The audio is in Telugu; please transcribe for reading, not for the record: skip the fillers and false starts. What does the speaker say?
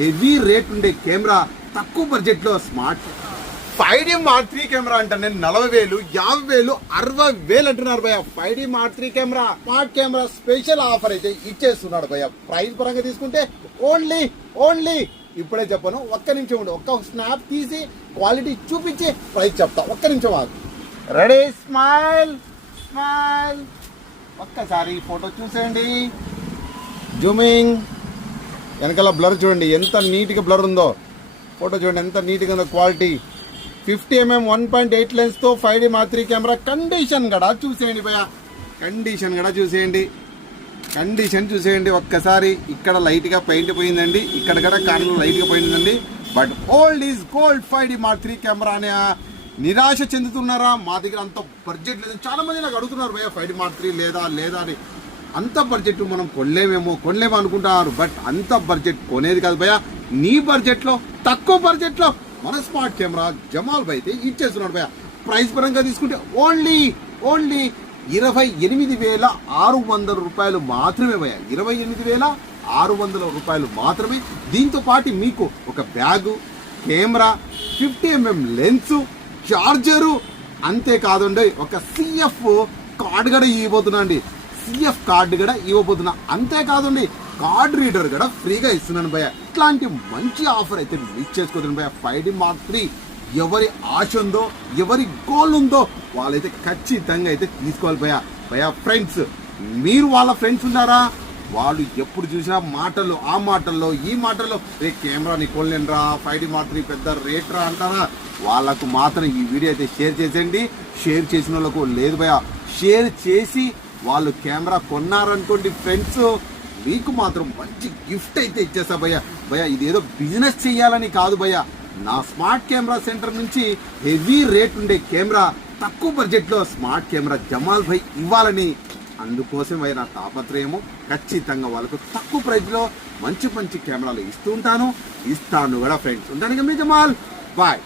హెవీ రేట్ ఉండే కెమెరా తక్కువ బడ్జెట్ లో smart 5D Mark III camera అంటే నేను 40,000 50,000 60,000 అంటున్నారు భయ్య. 5D Mark III camera smart camera special offer అయితే ఇచ్చేస్తున్నాడు భయ్య. ప్రైస్ పరంగా తీసుకుంటే ఓన్లీ ఇప్పుడే చెప్పను, ఒక్క నిమిషం ఉండి ఒక్క స్నాప్ తీసి క్వాలిటీ చూపించి ప్రైస్ చెప్తా. ఒక్క నిమిషం ఆగు. Ready, smile. ఒక్కసారి ఫోటో చూసేయండి. జూమింగ్. వెనకాల బ్లర్ చూడండి ఎంత నీట్గా బ్లర్ ఉందో. ఫోటో చూడండి ఎంత నీట్గా ఉందో. Quality 50mm 1.8 లెన్స్తో 5D Mark III camera. Condition కూడా చూసేయండి భయ్య. కండిషన్ చూసేయండి ఒక్కసారి. ఇక్కడ లైట్గా పెయింట్ పోయిందండి, ఇక్కడ కూడా కార్లో లైట్గా పోయిందండి. But old is gold 5D Mark III camera అని నిరాశ చెందుతున్నారా? మా దగ్గర అంత బడ్జెట్ లేదు. చాలా మంది నాకు అడుగుతున్నారు భయ్య 5D Mark III లేదా అని. అంత బడ్జెట్ మనం కొనలేమో అనుకుంటున్నారు. బట్ అంత బడ్జెట్ కొనేది కాదు భయ్య. నీ బడ్జెట్లో తక్కువ బడ్జెట్లో మన స్మార్ట్ కెమెరా జమాల్ భయ్ అయితే ఇచ్చేస్తున్నాడు భయ్య. ప్రైస్ పరంగా తీసుకుంటే ఓన్లీ 28,600 రూపాయలు మాత్రమే భయ్య. 28,600 రూపాయలు మాత్రమే. దీంతో పాటు మీకు ఒక bag, camera, 50mm lens, charger, అంతేకాదండి ఒక CF కార్డు కూడా ఇవ్వబోతున్నా. అంతేకాదండి కార్డ్ రీడర్ కూడా ఫ్రీగా ఇస్తున్నాను భయ్య. ఇట్లాంటి మంచి ఆఫర్ అయితే మిస్ చేసుకోదండి భయ్య. 5D Mark III ఎవరి ఆశ ఉందో, ఎవరి గోల్ ఉందో వాళ్ళైతే ఖచ్చితంగా అయితే తీసుకోవాలి భయ్య. ఫ్రెండ్స్, మీరు వాళ్ళ ఫ్రెండ్స్ ఉన్నారా? వాళ్ళు ఎప్పుడు చూసినా ఆ మాటల్లో ఈ మాటల్లో కెమెరా నీ కొనలేనురా, 5D Mark III పెద్ద రేట్ రా అంటారా? వాళ్ళకు మాత్రం ఈ వీడియో అయితే షేర్ చేసేయండి. షేర్ చేసిన వాళ్ళకు లేదు భయ్య, షేర్ చేసి వాళ్ళు కెమెరా కొన్నారనుకోండి ఫ్రెండ్స్, మీకు మాత్రం మంచి గిఫ్ట్ అయితే ఇచ్చేస్తా భయ్య. ఇది ఏదో బిజినెస్ చేయాలని కాదు భయ్య. నా స్మార్ట్ కెమెరా సెంటర్ నుంచి హెవీ రేట్ ఉండే కెమెరా తక్కువ బడ్జెట్లో స్మార్ట్ కెమెరా జమాల్ భయ్ ఇవ్వాలని, అందుకోసం భయ్య నా తాపత్రయము. ఖచ్చితంగా వాళ్ళకు తక్కువ ప్రైస్లో మంచి కెమెరాలు ఇస్తాను కూడా ఫ్రెండ్స్. ఉంటాను మీ జమాల్. బాయ్.